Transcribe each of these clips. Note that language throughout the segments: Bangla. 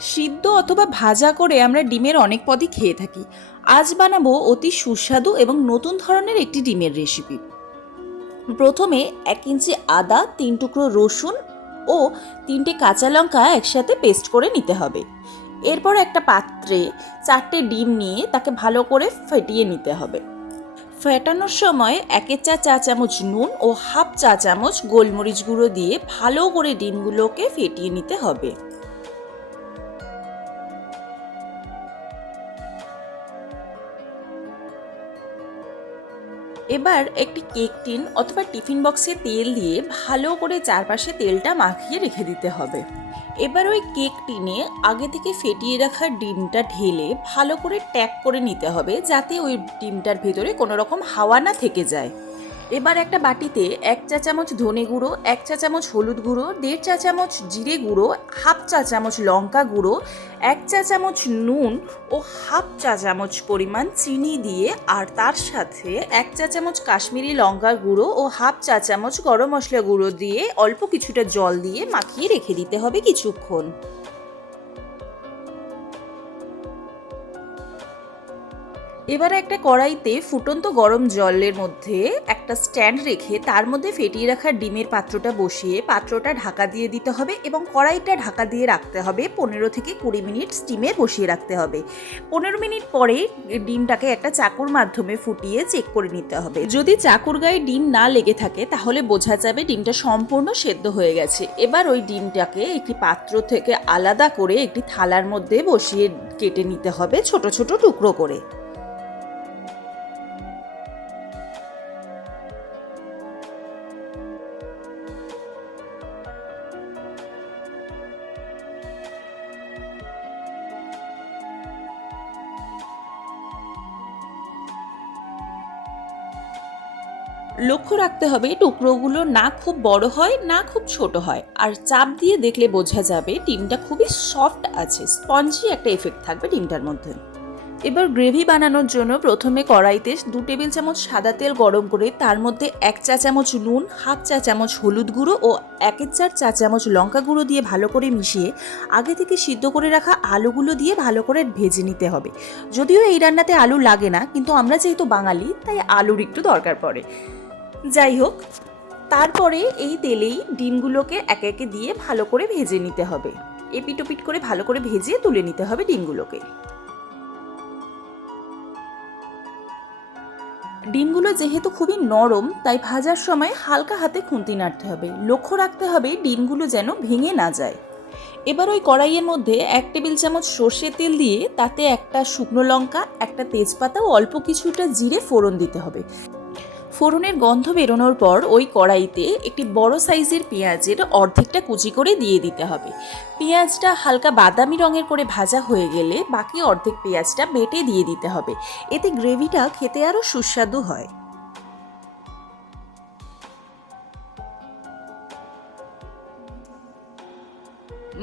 সিদ্ধ অথবা ভাজা করে আমরা ডিমের অনেক পদই খেয়ে থাকি। আজ বানাবো অতি সুস্বাদু এবং নতুন ধরনের একটি ডিমের রেসিপি প্রথমে এক ইঞ্চি আদা, তিন টুকরো রসুন ও তিনটে কাঁচা লঙ্কা একসাথে পেস্ট করে নিতে হবে। এরপর একটা পাত্রে চারটে ডিম নিয়ে তাকে ভালো করে ফেটিয়ে নিতে হবে। ফেটানোর সময় একের চা চা চামচ নুন ও হাফ চা চামচ গোলমরিচ গুঁড়ো দিয়ে ভালো করে ডিমগুলোকে ফেটিয়ে নিতে হবে। এবার একটি কেক টিন অথবা টিফিন বক্সে তেল দিয়ে ভালো করে চারপাশে তেলটা মাখিয়ে রেখে দিতে হবে। এবার ওই কেক টিনে আগে থেকে ফেটিয়ে রাখা ডিমটা ঢেলে ভালো করে ট্যাপ করে নিতে হবে যাতে ওই ডিমটার ভেতরে কোনো রকম হাওয়া না থেকে যায়। এবার একটা বাটিতে এক চা চামচ ধনে গুঁড়ো, এক চা চামচ হলুদ গুঁড়ো, দেড় চা চামচ জিরে গুঁড়ো, হাফ চা চামচ লঙ্কা গুঁড়ো, এক চা চামচ নুন ও হাফ চা চামচ পরিমাণ চিনি দিয়ে আর তার সাথে এক চা চামচ কাশ্মীরি লঙ্কা গুঁড়ো ও হাফ চা চামচ গরম মশলা গুঁড়ো দিয়ে অল্প কিছুটা জল দিয়ে মাখিয়ে রেখে দিতে হবে কিছুক্ষণ। এবার একটা কড়াইতে ফুটন্ত গরম জলের মধ্যে একটা স্ট্যান্ড রেখে তার মধ্যে ফেটিয়ে রাখা ডিমের পাত্রটা বসিয়ে পাত্রটা ঢাকা দিয়ে দিতে হবে এবং কড়াইটা ঢাকা দিয়ে রাখতে হবে। পনেরো থেকে কুড়ি মিনিট স্টিমে বসিয়ে রাখতে হবে। পনেরো মিনিট পরে ডিমটাকে একটা চাকুর মাধ্যমে ফুটিয়ে চেক করে নিতে হবে। যদি চাকুর গায়ে ডিম না লেগে থাকে, তাহলে বোঝা যাবে ডিমটা সম্পূর্ণ সেদ্ধ হয়ে গেছে। এবার ওই ডিমটাকে একটি পাত্র থেকে আলাদা করে একটি থালার মধ্যে বসিয়ে কেটে নিতে হবে ছোট ছোট টুকরো করে। লক্ষ্য রাখতে হবে টুকরোগুলো না খুব বড় হয়, না খুব ছোট হয়। আর চাপ দিয়ে দেখলে বোঝা যাবে ডিমটা খুবই সফট আছে, স্পঞ্জি একটা এফেক্ট থাকবে ডিমটার মধ্যে। এবার গ্রেভি বানানোর জন্য প্রথমে কড়াইতে দু টেবিল চামচ সাদা তেল গরম করে তার মধ্যে এক চা চামচ নুন, হাফ চা চামচ হলুদ গুঁড়ো ও একের চার চা চামচ লঙ্কা গুঁড়ো দিয়ে ভালো করে মিশিয়ে আগে থেকে সিদ্ধ করে রাখা আলুগুলো দিয়ে ভালো করে ভেজে নিতে হবে। যদিও এই রান্নাতে আলু লাগে না, কিন্তু আমরা যেহেতু বাঙালি, তাই আলুর একটু দরকার পড়ে। যাই হোক, তারপরে এই তেলেই ডিমগুলোকে একে একে দিয়ে ভালো করে ভেজে নিতে হবে। এপিটোপিট করে ভালো করে ভেজে তুলে নিতে হবে ডিমগুলোকে। ডিমগুলো যেহেতু খুবই নরম, তাই ভাজার সময় হালকা হাতে খুন্তি নাড়তে হবে। লক্ষ্য রাখতে হবে ডিমগুলো যেন ভেঙে না যায়। এবার ওই কড়াইয়ের মধ্যে এক টেবিল চামচ সর্ষের তেল দিয়ে তাতে একটা শুকনো লঙ্কা, একটা তেজপাতা ও অল্প কিছুটা জিরে ফোড়ন দিতে হবে। ফোড়নের গন্ধ বেরোনোর পর ওই কড়াইতে একটি বড় সাইজের পেঁয়াজের অর্ধেকটা কুচি করে দিয়ে দিতে হবে। পেঁয়াজটা হালকা বাদামি রঙের করে ভাজা হয়ে গেলে বাকি অর্ধেক পেঁয়াজটা বেটে দিয়ে দিতে হবে। এতে গ্রেভিটা খেতে আরও সুস্বাদু হয়।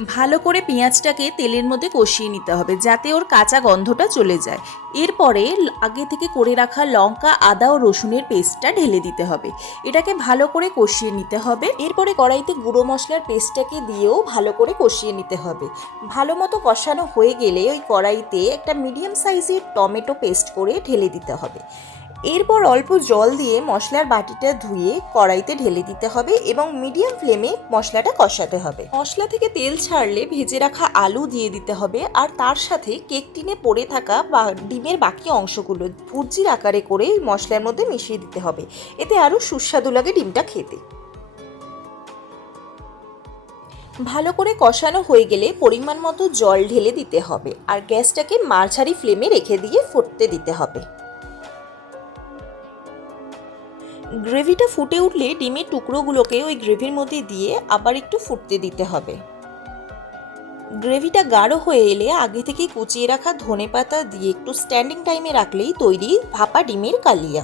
ভালো করে পেঁয়াজটাকে তেলের মধ্যে কষিয়ে নিতে হবে যাতে ওর কাঁচা গন্ধটা চলে যায়। এরপরে আগে থেকে করে রাখা লঙ্কা, আদা ও রসুনের পেস্টটা ঢেলে দিতে হবে। এটাকে ভালো করে কষিয়ে নিতে হবে। এরপরে কড়াইতে গুঁড়ো মশলার পেস্টটাকে দিয়েও ভালো করে কষিয়ে নিতে হবে। ভালো মতো কষানো হয়ে গেলে ওই কড়াইতে একটা মিডিয়াম সাইজের টমেটো পেস্ট করে ঢেলে দিতে হবে। এরপর অল্প জল দিয়ে মশলার বাটিটা ধুয়ে কড়াইতে ঢেলে দিতে হবে এবং মিডিয়াম ফ্লেমে মশলাটা কষাতে হবে। মশলা থেকে তেল ছাড়লে ভেজে রাখা আলু দিয়ে দিতে হবে আর তার সাথে কেক টিনে পড়ে থাকা বা ডিমের বাকি অংশগুলো ভুর্জির আকারে করে মশলার মধ্যে মিশিয়ে দিতে হবে। এতে আরও সুস্বাদু লাগে ডিমটা খেতে। ভালো করে কষানো হয়ে গেলে পরিমাণ মতো জল ঢেলে দিতে হবে আর গ্যাসটাকে মাঝারি ফ্লেমে রেখে দিয়ে ফুটতে দিতে হবে। গ্রেভিটা ফুটে উঠলে ডিমের টুকরোগুলোকে ওই গ্রেভির মধ্যে দিয়ে আবার একটু ফুটতে দিতে হবে। গ্রেভিটা গাঢ় হয়ে এলে আগে থেকে কুচিয়ে রাখা ধনে পাতা দিয়ে একটু স্ট্যান্ডিং টাইমে রাখলেই তৈরি ভাপা ডিমের কালিয়া।